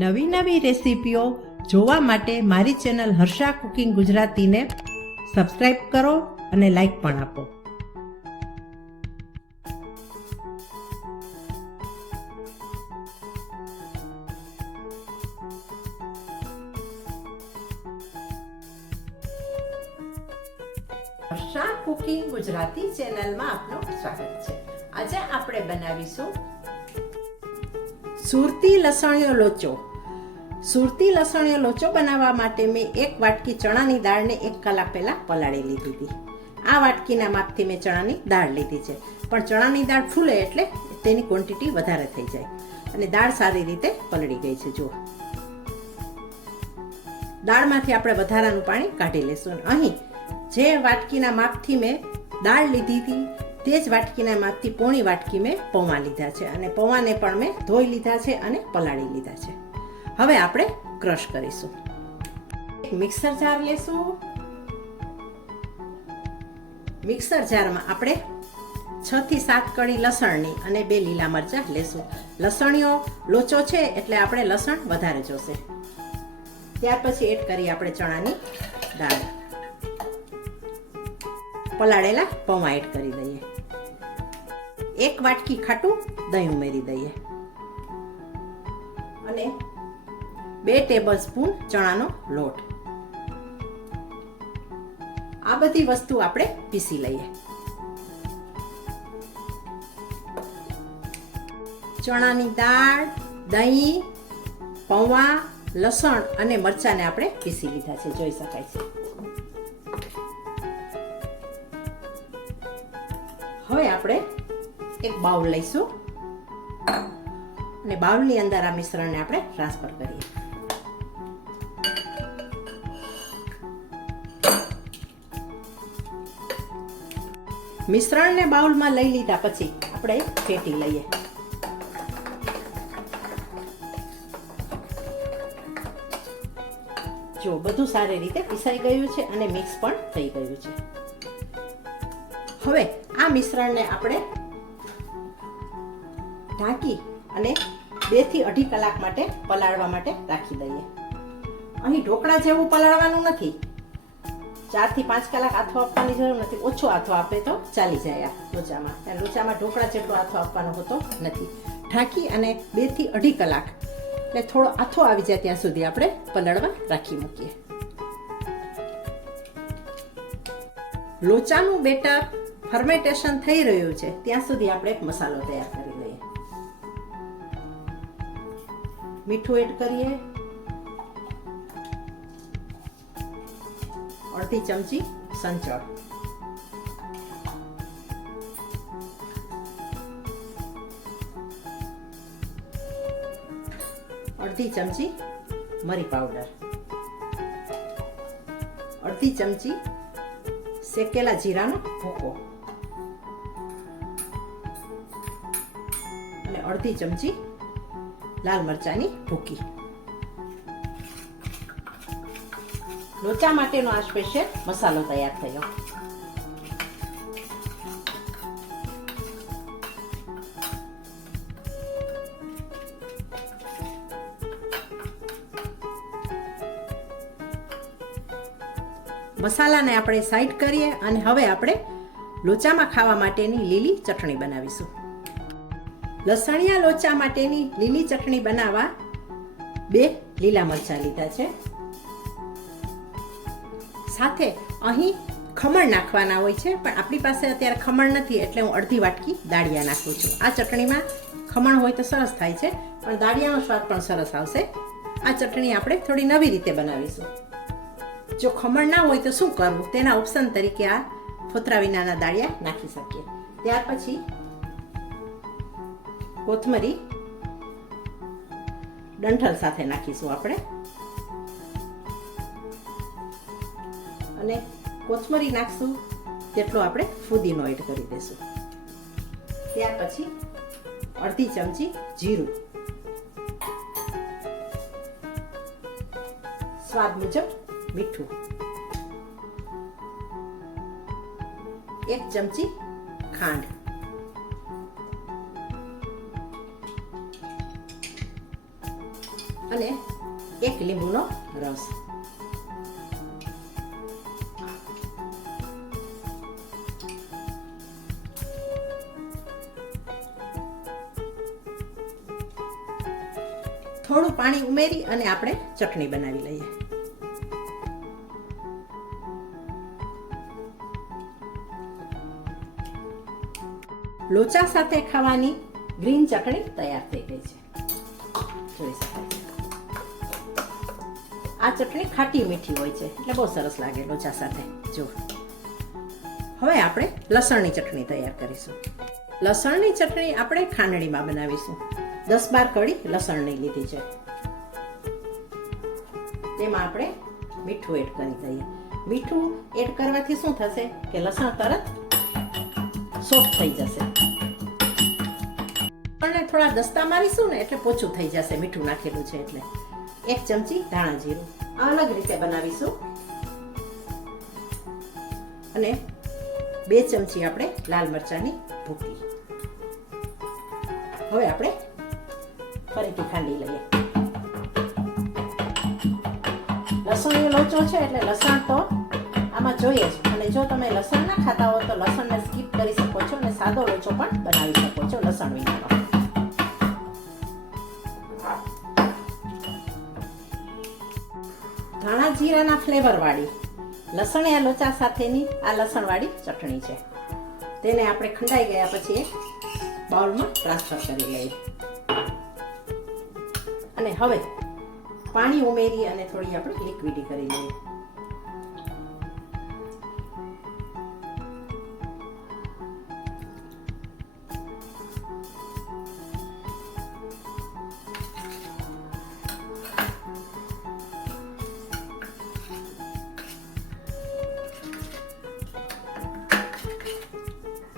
નવી નવી રેસીપીઓ જોવા માટે મારી ચેનલ હર્ષા કુકિંગ ગુજરાતીને સબસ્ક્રાઈબ કરો અને લાઈક પણ આપો. હર્ષા કુકિંગ ગુજરાતી ચેનલમાં આપનું સ્વાગત છે. આજે આપણે બનાવીશું સુરતી લસણીયો લોચો. સુરતી લસણીયો લોચો બનાવવા માટે મેં 1 વાટકી ચણાની દાળને 1 કલાક પહેલાં પલાળી લીધી હતી. આ વાટકીના માપથી મેં ચણાની દાળ લીધી છે, પણ ચણાની દાળ ફૂલે એટલે તેની ક્વોન્ટિટી વધારે થઈ જાય અને દાળ સારી રીતે પલળી ગઈ છે. જુઓ, દાળમાંથી આપણે વધારાનું પાણી કાઢી લેશું. અહીં જે વાટકીના માપથી મેં દાળ લીધી હતી તે જ વાટકીના માપથી પોણી વાટકી મેં પૌવા લીધા છે અને પૌવાને પણ મેં ધોઈ લીધા છે અને પલાળી લીધા છે. હવે આપણે ક્રશ કરીશું. એક મિક્સર જાર લેશું. મિક્સર જારમાં આપણે 6 થી 7 કળી લસણની અને 2 લીલા મરચાં લેશું. લસણીયો લોચો છે એટલે આપણે લસણ વધારે જોશે. ત્યાર પછી એડ કરી આપણે ચણાની દાળ. પલાળેલા પૌવા એડ કરી દઈએ. 1 વાટકી ખાટું દહીં ઉમેરી દઈએ અને 2 ટેબલ સ્પૂન ચણાનો લોટ. આ બધી વસ્તુ આપણે પીસી લઈએ. ચણાની દાળ, દહીં, પૌવા, લસણ અને મરચાંને આપણે પીસી લીધા છે, જોઈ શકાય છે. હવે આપણે એક બાઉલ લઈશું અને બાઉલની અંદર આ મિશ્રણને આપણે ટ્રાન્સફર કરીએ. મિશ્રણને બાઉલમાં લઈ લીધા પછી આપણે ફેટી લઈએ. જો બધું સારી રીતે પીસાઈ ગયું છે અને મિક્સ પણ થઈ ગયું છે. હવે આ મિશ્રણને આપણે ઢાંકી અને 2 થી 2.5 કલાક માટે પલાળવા માટે રાખી દઈએ. અહીં ઢોકળા જેવું પલાળવાનું નથી. 4 થી 5 કલાક આથો આપવાની જરૂર નથી. ઓછો આથો આપે તો ચાલી જાય. આ લોચામાં લોચામાં ઢોકળા જેટલો આથો આપવાનો હોતો નથી. ઢાંકી અને 2 થી 2.5 કલાક એટલે થોડો આથો આવી જાય ત્યાં સુધી આપણે પલાળવા રાખી મૂકીએ. લોચાનું બેટર ફર્મેન્ટેશન થઈ રહ્યું છે ત્યાં સુધી આપણે એક મસાલો તૈયાર કરી લઈએ. મીઠું એડ કરીએ. અડધી ચમચી સંચળ, અડધી ચમચી મરી પાવડર, અડધી ચમચી શેકેલા જીરાનો ભૂકો અને અડધી ચમચી લાલ મરચાંની ભૂકી. લોચા માટેનો આ સ્પેશિયલ મસાલો તૈયાર થયો. મસાલાને આપણે સાઈડ કરીએ અને હવે આપણે લોચામાં ખાવા માટેની લીલી ચટણી બનાવીશું. લસણિયા લોચા માટેની લીલી ચટણી બનાવવા 2 લીલા મરચાં લીધા છે. સાથે અહીં ખમણ નાખવાના હોય છે, પણ આપણી પાસે અત્યારે ખમણ નથી એટલે હું અડધી વાટકી દાળિયા નાખું છું. આ ચટણીમાં ખમણ હોય તો સરસ થાય છે, પણ દાળિયાનો સ્વાદ પણ સરસ આવશે. આ ચટણી આપણે થોડી નવી રીતે બનાવીશું. જો ખમણ ના હોય તો શું કરવું, તેના ઓપ્શન તરીકે આ ફોતરા વિનાના દાળિયા નાખી શકીએ. ત્યાર પછી કોથમરી ડંઠલ સાથે નાખીશું આપણે અને કોથમરી નાખશું તેટલો આપણે ફુદીનો એડ કરી દઈશું. ત્યાર પછી અડધી ચમચી જીરું, સ્વાદ મુજબ મીઠું, 1 ચમચી ખાંડ અને 1 લીંબુનો રસ. થોડું પાણી ઉમેરી અને આપણે ચટણી બનાવી લઈએ. લોચા સાથે ખાવાની ગ્રીન ચટણી તૈયાર થઈ ગઈ છે. જોઈ શકાય છે. આ ચટણી ખાટી મીઠી હોય છે એટલે બહુ સરસ લાગે લોચા સાથે. જો હવે આપણે લસણની ચટણી તૈયાર કરીશું. લસણની ચટણી આપણે ખાંડણીમાં બનાવીશું. 10-12 કળી લસણની લીધી છે. તેમાં આપણે મીઠું એડ કરી દઈએ. મીઠું એડ કરવાથી શું થશે કે લસણ તરત સોફ્ટ થઈ જશે. અને થોડા દસ્તા મારીશું ને એટલે પોચું થઈ જશે. મીઠું નાખેલું છે એટલે. 1 ચમચી ધાણા જીરું અલગ રીતે બનાવીશું. અને 2 ચમચી આપણે લાલ મરચાંની ભૂકી. હવે આપણે ફરીથી ખાંડી લઈએ. લસણીયો લોચો છે એટલે લસણ તો આમાં જોઈએ જ. અને જો તમે લસણ ના ખાતા હો તો લસણને સ્કીપ કરી શકો છો અને સાદો લોચો પણ બનાવી શકો છો લસણ વિનાનો. ધાણા જીરાના ફ્લેવર વાળી લસણિયા લોચા સાથેની આ લસણવાળી ચટણી છે. તેને આપણે ખંડાઈ ગયા પછી એક બાઉલમાં ટ્રાન્સફર કરી લઈએ. અને હવે પાણી ઉમેરી અને થોડી આપણે લિક્વિડી કરી લઈએ.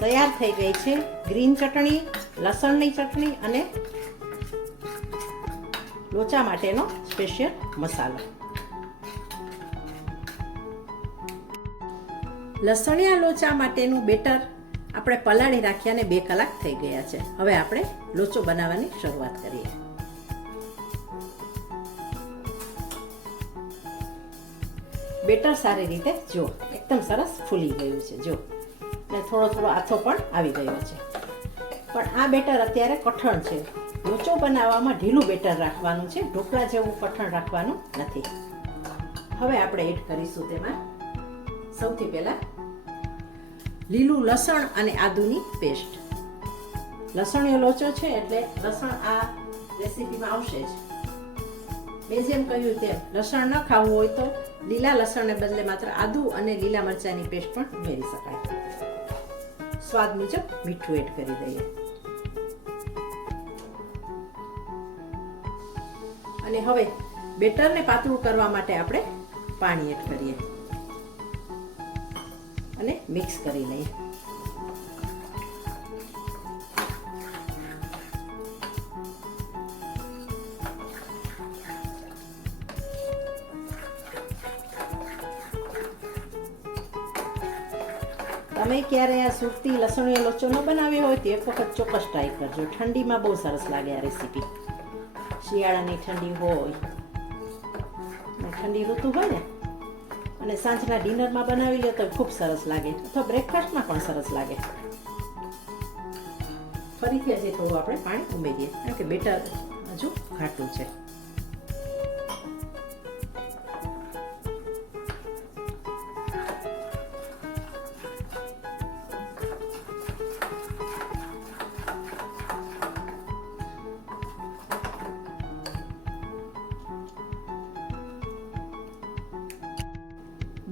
તૈયાર થઈ ગઈ છે ગ્રીન ચટણી, લસણની ચટણી અને લોચા માટેનો સ્પેશિયલ મસાલો. લસણિયા લોચા માટેનું બેટર આપણે પલાળી રાખ્યા અને 2 કલાક થઈ ગયા છે. હવે આપણે લોચો બનાવવાની શરૂઆત કરીએ. બેટર સારી રીતે જો એકદમ સરસ ફૂલી ગયું છે. જો અને થોડો આથો પણ આવી ગયો છે. પણ આ બેટર અત્યારે કઠણ છે. લોચો બનાવવામાં ઢીલું બેટર રાખવાનું છે. ઢોકળા જેવું કઠણ રાખવાનું નથી. હવે આપણે એડ કરીશું તેમાં સૌથી પહેલા લીલું લસણ અને આદુની પેસ્ટ. લસણીયો લોચો છે એટલે લસણ આ રેસીપીમાં આવશે જ. મેં જેમ કહ્યું તેમ લસણ ન ખાવું હોય તો લીલા લસણને બદલે માત્ર આદુ અને લીલા મરચાંની પેસ્ટ પણ ઉમેરી શકાય. સ્વાદ મુજબ મીઠું એડ કરી દઈએ. અને હવે બેટરને પાતળું કરવા માટે આપણે પાણી એડ કરીએ અને મિક્સ કરી લઈએ. તમે ક્યારે આ સુરતી લસણીયો લોચો ન બનાવ્યો હોય તો એક વખત ચોક્કસ ટ્રાય કરજો. ઠંડીમાં બહુ સરસ લાગે આ રેસીપી. શિયાળાની ઠંડી હોય, ઠંડી ઋતુ હોય ને, અને સાંજના ડિનરમાં બનાવી લો તો ખૂબ સરસ લાગે, અથવા બ્રેકફાસ્ટમાં પણ સરસ લાગે. ફરીથી હજી થોડું આપણે પાણી ઉમેરીએ કારણ કે બેટર હજુ ઘાટું છે.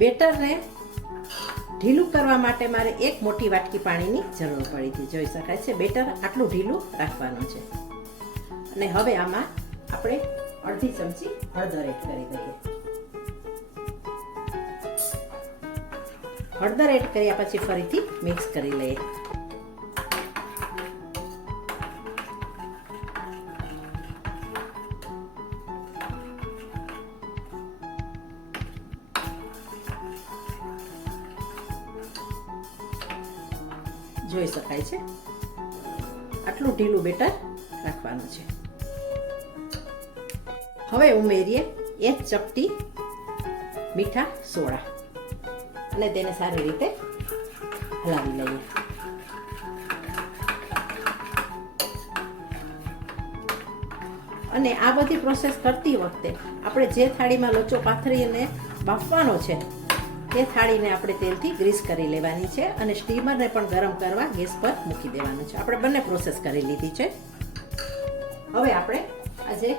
બેટરને ઢીલું કરવા માટે મારે 1 મોટી વાટકી પાણીની જરૂર પડી હતી. જોઈ શકાય છે બેટર આટલું ઢીલું રાખવાનું છે. અને હવે આમાં આપણે અડધી ચમચી હળદર એડ કરી દઈએ. હળદર એડ કર્યા પછી ફરીથી મિક્સ કરી લઈએ. જોઈ શકાય છે આટલું ઢીલું બેટર રાખવાનું છે. હવે ઉમેરીએ 1 ચપટી મીઠા સોડા અને તેને સારી રીતે હલાવી લઈએ. અને આ બધી પ્રોસેસ કરતી વખતે આપણે જે થાળીમાં લોચો પાથરીને બાફવાનો છે તે થાળીને આપણે તેલથી ગ્રીસ કરી લેવાની છે અને સ્ટીમરને પણ ગરમ કરવા ગેસ પર મૂકી દેવાનું છે. આપણે બંને પ્રોસેસ કરી લીધી છે. હવે આપણે આ જે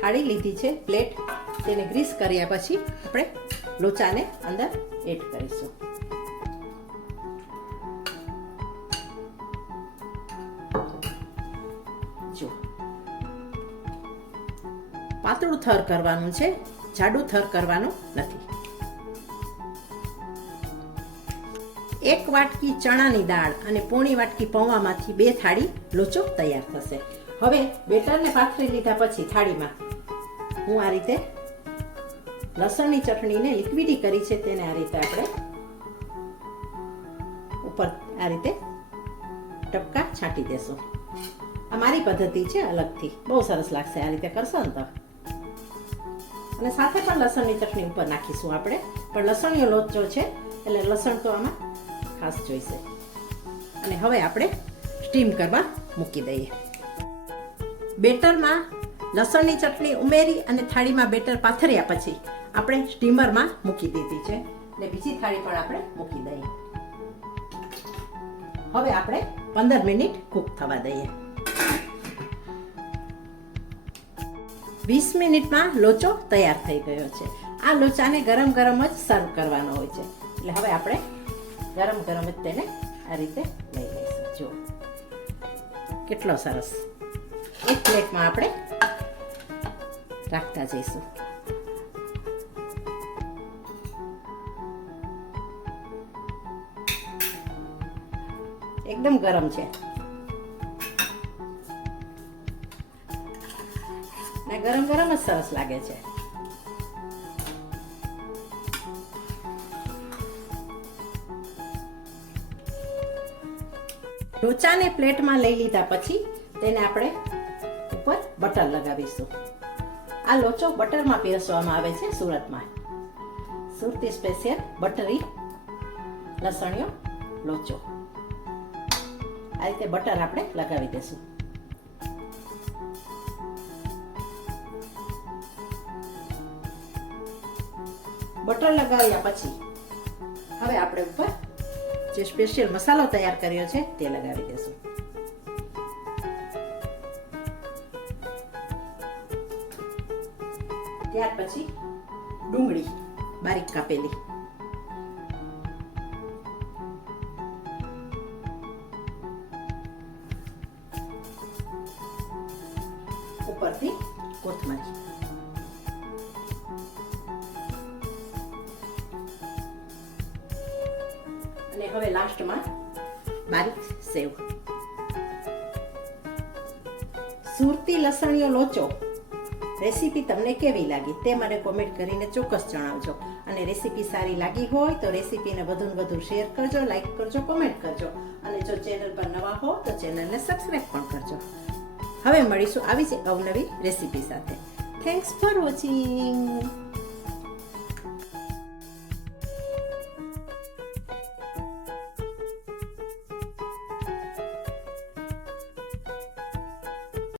થાળી લીધી છે પ્લેટ, તેને ગ્રીસ કર્યા પછી આપણે લોચાને અંદર એડ કરીશું. જો પાતળું થર કરવાનું છે, જાડું થર કરવાનું નથી. 1 વાટકી ચણાની દાળ અને પોણી વાટકી પૌવામાંથી 2 થાળી લોચો તૈયાર થશે. હવે બેટરને પાથરી લીધા પછી થાળીમાં હું આ રીતે લસણની ચટણીને લિક્વિડી કરી છે તેને આ રીતે આપણે ઉપર આ રીતે ટપકા છાંટી દેશું. આ મારી પદ્ધતિ છે અલગથી, બહુ સરસ લાગશે આ રીતે કરશો ને તો. અને સાથે પણ લસણની ચટણી ઉપર નાખીશું આપણે, પણ લસણીયો લોચો છે એટલે લસણ તો આમાં ખાસ જોઈશે. અને હવે આપણે સ્ટીમ કરવા મૂકી દઈએ. બેટરમાં લસણની ચટણી ઉમેરી અને થાળીમાં બેટર પાથર્યા પછી આપણે સ્ટીમરમાં મૂકી દીધી છે અને બીજી થાળી પણ આપણે મૂકી દઈએ. હવે આપણે 15 મિનિટ કૂક થવા દઈએ. 20 મિનિટમાં લોચો તૈયાર થઈ ગયો છે. આ લોચાને ગરમ ગરમ જ સર્વ કરવાનો હોય છે, એટલે હવે આપણે ગરમ ગરમ જ તેને આ રીતે લઈ લઈશું. જો કેટલો સરસ. એક પ્લેટમાં આપણે રાખતા જઈશું. એકદમ ગરમ છે ને ગરમ ગરમ જ સરસ લાગે છે. લોચાને પ્લેટમાં લઈ લીધા પછી તેને આપણે ઉપર બટર લગાવીશું. આ લોચો બટરમાં પીરસવામાં આવે છે સુરતમાં. સુરતી સ્પેશિયલ બટરી લસણીયો લોચો. આ રીતે બટર આપણે લગાવી દઈશું. બટર લગાવ્યા પછી હવે આપણે ઉપર જે સ્પેશિયલ મસાલો તૈયાર કર્યો છે તે લગાવી દઈશું. ત્યાર પછી ડુંગળી બારીક કાપેલી, ઉપરથી કોથમરી, અને હવે લાસ્ટમાં બારીક સેવ. સુરતી લસણીયો લોચો રેસીપી તમને કેવી લાગી તે મને કોમેન્ટ કરીને ચોક્કસ જણાવજો. અને રેસીપી સારી લાગી હોય તો રેસીપીને વધુ ને વધુ શેર કરજો, લાઈક કરજો, કોમેન્ટ કરજો. અને જો ચેનલ પર નવા હો તો ચેનલને સબસ્ક્રાઈબ પણ કરજો. હવે મળીશું આવી જ અવનવી રેસીપી સાથે. Thanks for watching.